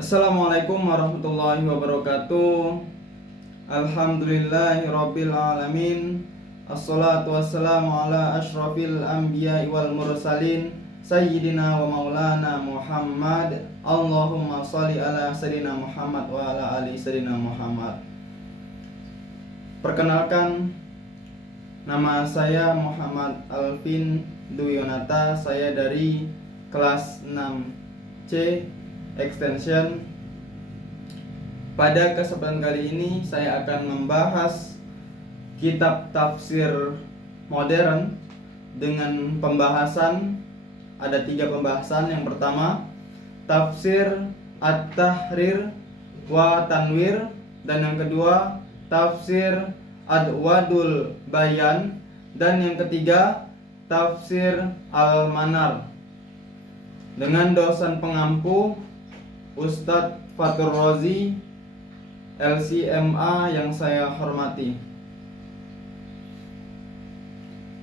Assalamualaikum warahmatullahi wabarakatuh. Alhamdulillahirabbil alamin. Assalatu wassalamu ala asyrafil anbiya'i wal mursalin Sayyidina wa maulana Muhammad. Allahumma shalli ala sayyidina Muhammad wa ala ali sayyidina Muhammad. Perkenalkan, nama saya Muhammad Alvin Duyonata. Saya dari kelas 6C Extension. Pada kesempatan kali ini saya akan membahas kitab tafsir modern dengan pembahasan, ada 3 pembahasan. Yang pertama, tafsir At-Tahrir wa Tanwir, dan yang kedua, tafsir Adwadul Bayan, dan yang ketiga, tafsir Al-Manar, dengan dosen pengampu Ustadz Fatur Rozi, LCMA yang saya hormati.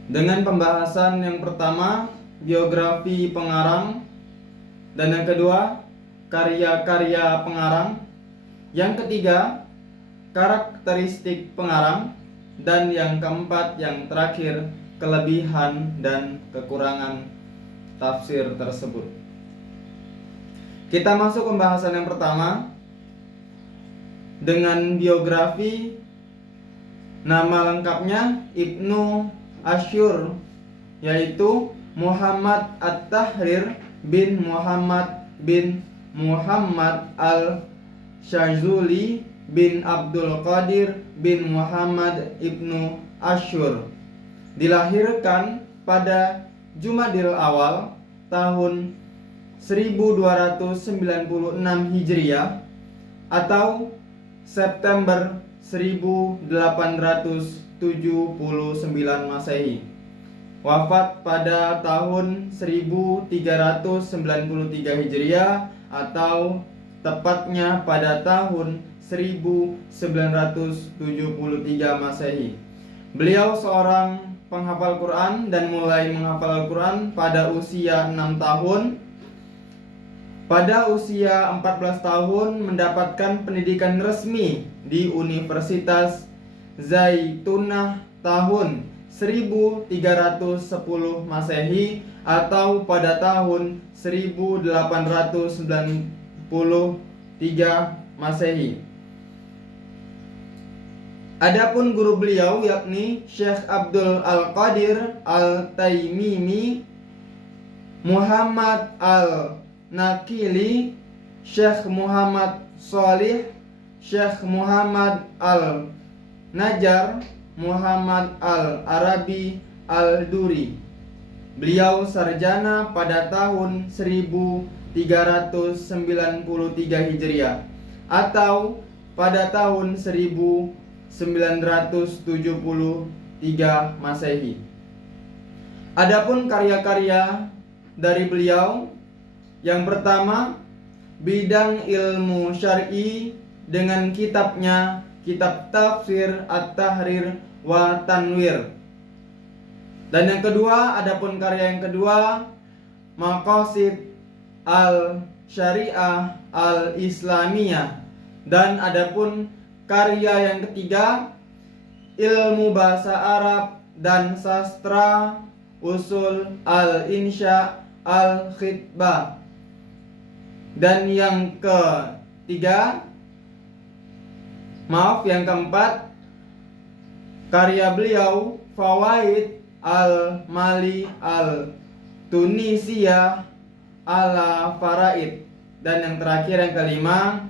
Dengan pembahasan yang pertama, biografi pengarang, dan yang kedua, karya-karya pengarang, yang ketiga, karakteristik pengarang, dan yang keempat, yang terakhir, kelebihan dan kekurangan tafsir tersebut. Kita masuk pembahasan yang pertama dengan biografi. Nama lengkapnya Ibnu Asyur, yaitu Muhammad At-Tahrir bin Muhammad Al-Syazuli bin Abdul Qadir bin Muhammad Ibnu Asyur. Dilahirkan pada Jumadil Awal tahun 1296 Hijriah atau September 1879 Masehi. Wafat pada tahun 1393 Hijriah atau tepatnya pada tahun 1973 Masehi. Beliau seorang penghafal Quran dan mulai menghafal Al-Quran pada usia 6 tahun. Pada usia 14 tahun mendapatkan pendidikan resmi di Universitas Zaitunah tahun 1310 Masehi atau pada tahun 1893 Masehi. Adapun guru beliau yakni Syekh Abdul Al-Qadir Al-Taimimi, Muhammad Al-Nakili, Syekh Muhammad Shalih, Syekh Muhammad Al-Najjar, Muhammad Al-Arabi Al-Duri. Beliau sarjana pada tahun 1393 Hijriah atau pada tahun 1973 Masehi. Adapun karya-karya dari beliau, yang pertama, bidang ilmu syar'i dengan kitabnya Kitab Tafsir At-Tahrir wa Tanwir. Dan yang kedua, adapun karya yang kedua, Maqasid Al-Syariah Al-Islamiyah. Dan adapun karya yang ketiga, ilmu bahasa Arab dan sastra, usul al-insya al-khitbah. Dan yang keempat, karya beliau Fawaid al-Mali al-Tunisiyah ala Faraid. Dan yang terakhir, yang kelima,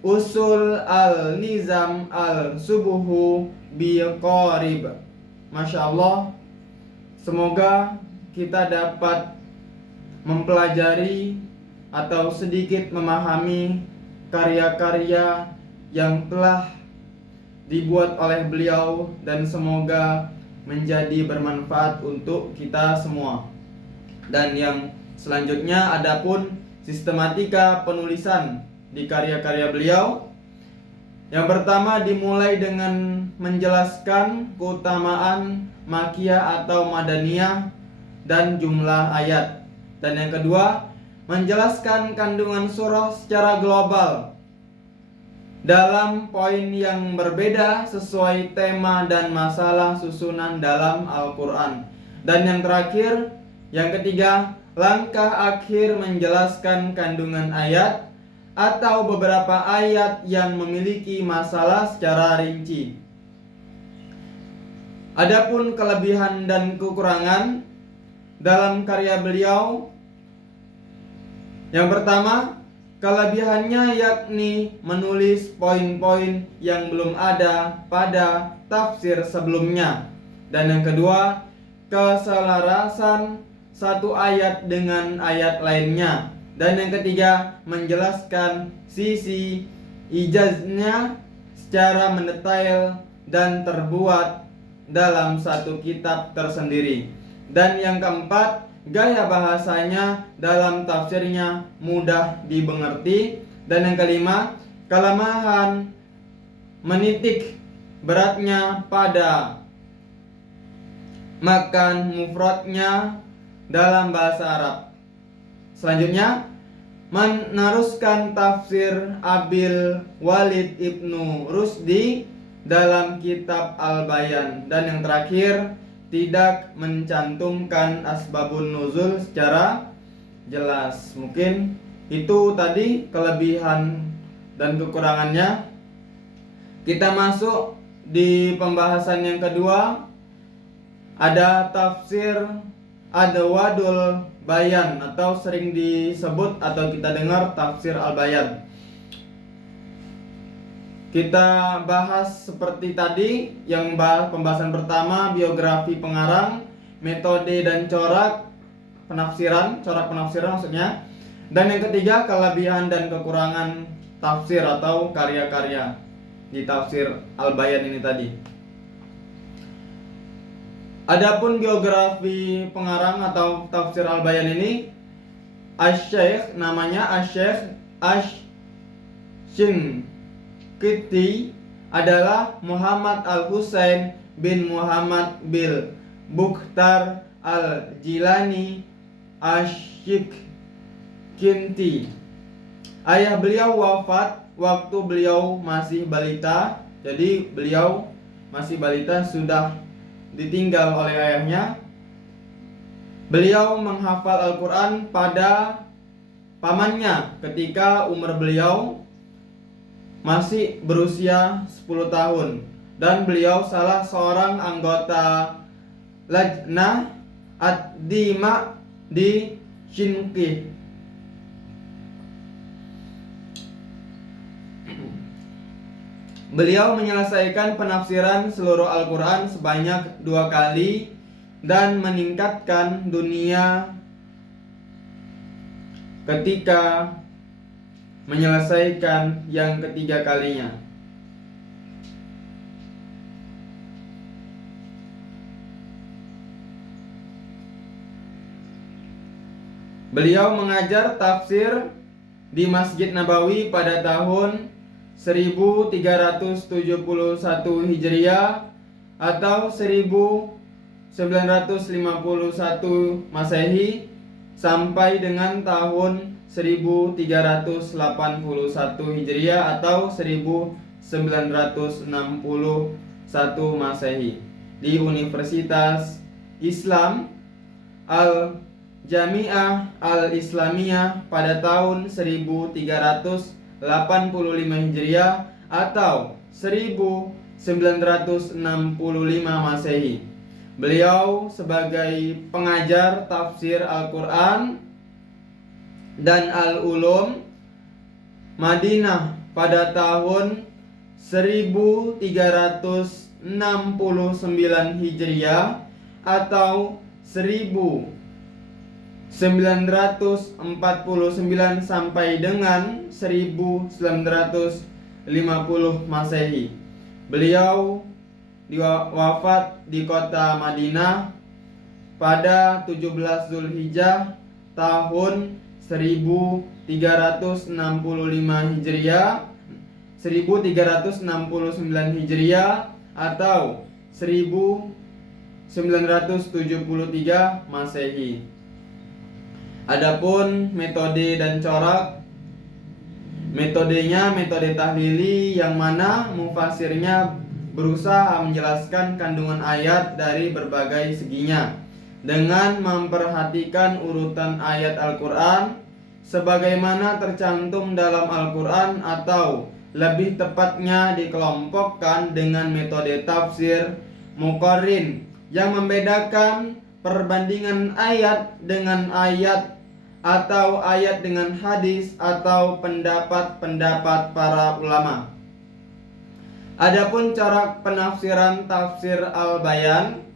Usul al-Nizam al-Subuhu biqarib. Masya Allah, semoga kita dapat mempelajari atau sedikit memahami karya-karya yang telah dibuat oleh beliau, dan semoga menjadi bermanfaat untuk kita semua. Dan yang selanjutnya, adapun sistematika penulisan di karya-karya beliau. Yang pertama, dimulai dengan menjelaskan keutamaan makiyah atau madaniyah dan jumlah ayat. Dan yang kedua, menjelaskan kandungan surah secara global dalam poin yang berbeda sesuai tema dan masalah susunan dalam Al-Quran. Dan yang terakhir, yang ketiga, langkah akhir menjelaskan kandungan ayat atau beberapa ayat yang memiliki masalah secara rinci. Adapun kelebihan dan kekurangan dalam karya beliau, yang pertama, kelebihannya yakni menulis poin-poin yang belum ada pada tafsir sebelumnya. Dan yang kedua, keselarasan satu ayat dengan ayat lainnya. Dan yang ketiga, menjelaskan sisi ijaznya secara mendetail dan terbuat dalam satu kitab tersendiri. Dan yang keempat, gaya bahasanya dalam tafsirnya mudah dimengerti. Dan yang kelima, kelemahan menitik beratnya pada makan mufradnya dalam bahasa Arab. Selanjutnya, meneruskan tafsir Abil Walid Ibnu Rusdi dalam kitab Al-Bayan. Dan yang terakhir, tidak mencantumkan asbabun nuzul secara jelas. Mungkin itu tadi kelebihan dan kekurangannya. Kita masuk di pembahasan yang kedua. Ada tafsir Adwadul Bayan atau sering disebut atau kita dengar tafsir Al-Bayan. Kita bahas seperti tadi, yang pembahasan pertama biografi pengarang, metode dan corak penafsiran maksudnya. Dan yang ketiga, kelebihan dan kekurangan tafsir atau karya-karya di tafsir Al-Bayan ini tadi. Adapun biografi pengarang atau tafsir Al-Bayan ini, Asy-Syaikh namanya Asy-Syaikh Asy-Shinqiti adalah Muhammad Al-Husain bin Muhammad bin Bukhtar Al-Jilani Asy-Shinqiti. Ayah beliau wafat waktu beliau masih balita. Jadi beliau masih balita, sudah ditinggal oleh ayahnya. Beliau menghafal Al-Quran pada pamannya ketika umur beliau masih berusia 10 tahun. Dan beliau salah seorang anggota Lajnah Ad-Dima di Shinqiti. Beliau menyelesaikan penafsiran seluruh Al-Quran sebanyak 2 kali dan meningkatkan dunia ketika menyelesaikan yang ketiga kalinya. Beliau mengajar tafsir di Masjid Nabawi pada tahun 1371 Hijriah atau 1951 Masehi sampai dengan tahun 1381 Hijriah atau 1961 Masehi di Universitas Islam Al-Jami'ah Al-Islamiyah pada tahun 1385 Hijriah atau 1965 Masehi. Beliau sebagai pengajar tafsir Al-Quran dan Al-Ulum Madinah pada tahun 1369 Hijriah atau 1949 sampai dengan 1950 Masehi. Beliau wafat di kota Madinah pada 17 Zulhijjah tahun 1365 Hijriah, 1369 Hijriah atau 1973 Masehi. Adapun metode dan corak, metodenya metode tahlili, yang mana mufasirnya berusaha menjelaskan kandungan ayat dari berbagai seginya dengan memperhatikan urutan ayat Al-Quran sebagaimana tercantum dalam Al-Quran, atau lebih tepatnya dikelompokkan dengan metode tafsir muqarrin yang membedakan perbandingan ayat dengan ayat, atau ayat dengan hadis, atau pendapat-pendapat para ulama. Adapun corak penafsiran tafsir Al-Bayan,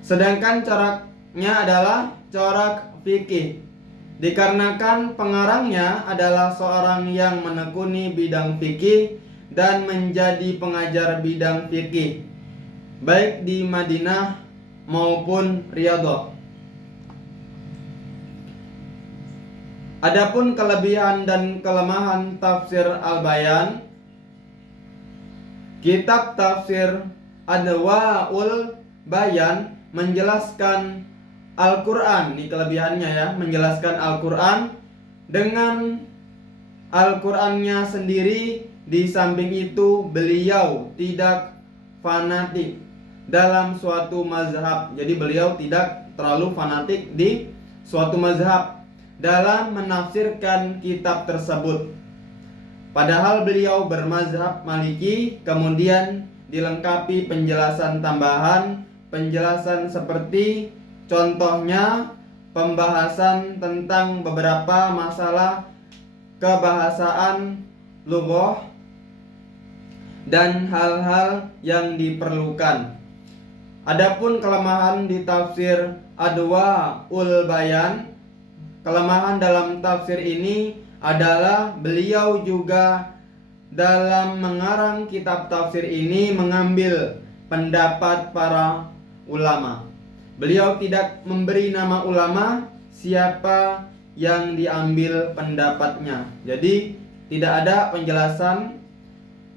sedangkan coraknya adalah corak fikih, dikarenakan pengarangnya adalah seorang yang menekuni bidang fikih dan menjadi pengajar bidang fikih baik di Madinah maupun Riyadhah. Adapun kelebihan dan kelemahan tafsir Al-Bayan, kitab tafsir Adwaul Bayan menjelaskan Al-Quran, ini kelebihannya ya, menjelaskan Al-Quran dengan Al-Qurannya sendiri. Di samping itu beliau tidak fanatik dalam suatu mazhab. Jadi beliau tidak terlalu fanatik di suatu mazhab dalam menafsirkan kitab tersebut. Padahal beliau bermazhab Maliki, kemudian dilengkapi penjelasan tambahan, penjelasan seperti contohnya pembahasan tentang beberapa masalah kebahasaan, lughah, dan hal-hal yang diperlukan. Adapun kelemahan di tafsir Adwaul Bayan, kelemahan dalam tafsir ini adalah beliau juga dalam mengarang kitab tafsir ini mengambil pendapat para ulama. Beliau tidak memberi nama ulama siapa yang diambil pendapatnya. Jadi tidak ada penjelasan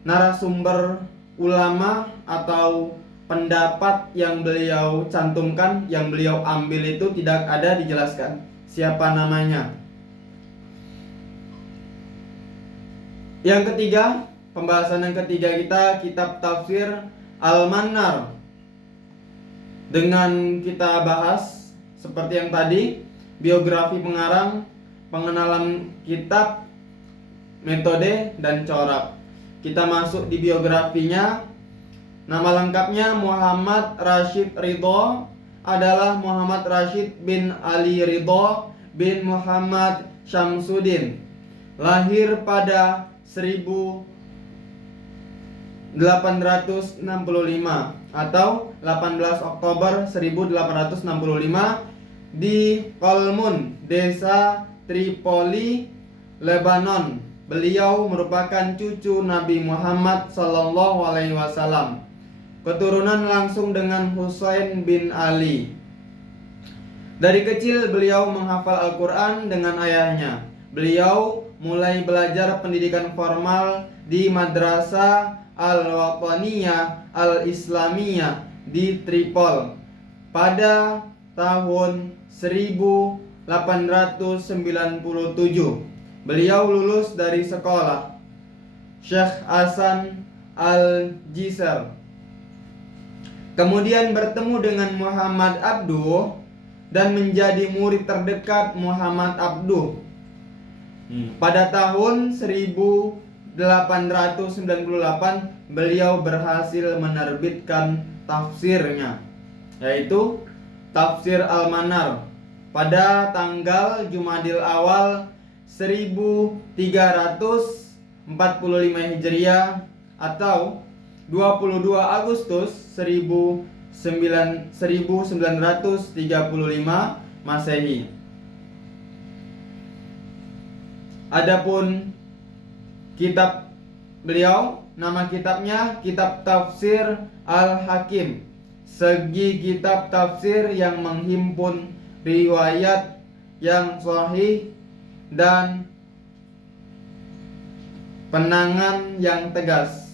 narasumber ulama atau pendapat yang beliau cantumkan, yang beliau ambil itu tidak ada dijelaskan siapa namanya. Yang ketiga, pembahasan yang ketiga kita, kitab tafsir Al-Mannar. Dengan kita bahas seperti yang tadi, biografi pengarang, pengenalan kitab, metode, dan corak. Kita masuk di biografinya. Nama lengkapnya Muhammad Rashid Ridho, adalah Muhammad Rashid bin Ali Ridho bin Muhammad Syamsuddin. Lahir pada 1865 atau 18 Oktober 1865 di Kolmun, desa Tripoli, Lebanon. Beliau merupakan cucu Nabi Muhammad SAW, keturunan langsung dengan Husain bin Ali. Dari kecil beliau menghafal Al-Quran dengan ayahnya. Beliau mulai belajar pendidikan formal di Madrasah Al-Wataniyah Al-Islamiyah di Tripol pada tahun 1897. Beliau lulus dari sekolah Syekh Hasan Al-Jisr. Kemudian bertemu dengan Muhammad Abduh dan menjadi murid terdekat Muhammad Abduh. Pada tahun 1898 beliau berhasil menerbitkan tafsirnya, yaitu Tafsir Al-Manar, pada tanggal Jumadil Awal 1345 Hijriah atau 22 Agustus 1935 Masehi. Adapun kitab beliau, nama kitabnya Kitab Tafsir Al-Hakim. Segi kitab tafsir yang menghimpun riwayat yang sahih dan penangan yang tegas.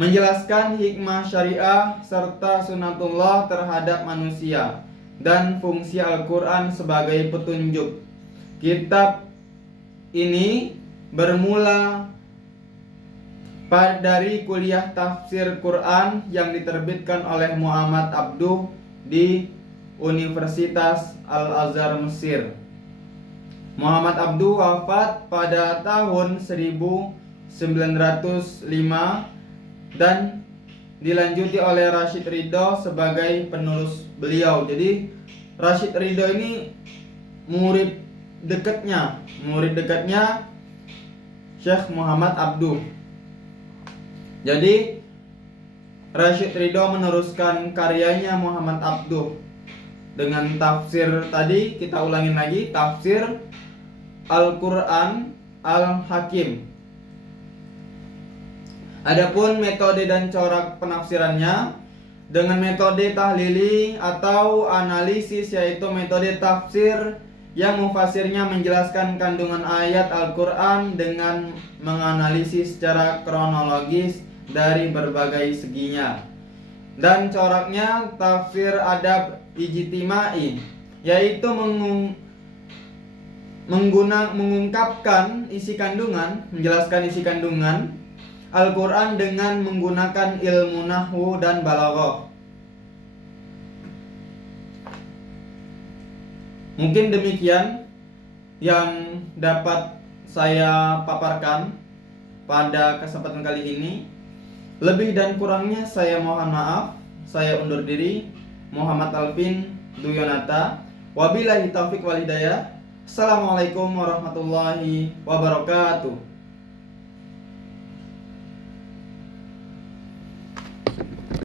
menjelaskan hikmah syariah serta sunatullah terhadap manusia, dan fungsi Al-Quran sebagai petunjuk. Kitab ini bermula dari kuliah tafsir Quran yang diterbitkan oleh Muhammad Abduh di Universitas Al-Azhar Mesir. Muhammad Abduh wafat pada tahun 1905 dan dilanjuti oleh Rashid Ridho sebagai penerus beliau. Jadi Rashid Ridho ini murid dekatnya Syekh Muhammad Abduh. Jadi Rashid Ridho meneruskan karyanya Muhammad Abduh dengan tafsir tadi. Kita ulangin lagi, tafsir Al-Quran Al-Hakim. Adapun metode dan corak penafsirannya dengan metode tahlili atau analisis, yaitu metode tafsir yang mufasirnya menjelaskan kandungan ayat Al-Quran dengan menganalisis secara kronologis dari berbagai seginya. Dan coraknya tafsir adab ijtimai, yaitu mengungkapkan isi kandungan, menjelaskan isi kandungan Al-Quran dengan menggunakan ilmu nahwu dan balaghah. Mungkin demikian yang dapat saya paparkan pada kesempatan kali ini. Lebih dan kurangnya saya mohon maaf. Saya undur diri. Muhammad Alvin Duyonata. Wabillahi taufiq wal hidayah. Assalamualaikum warahmatullahi wabarakatuh.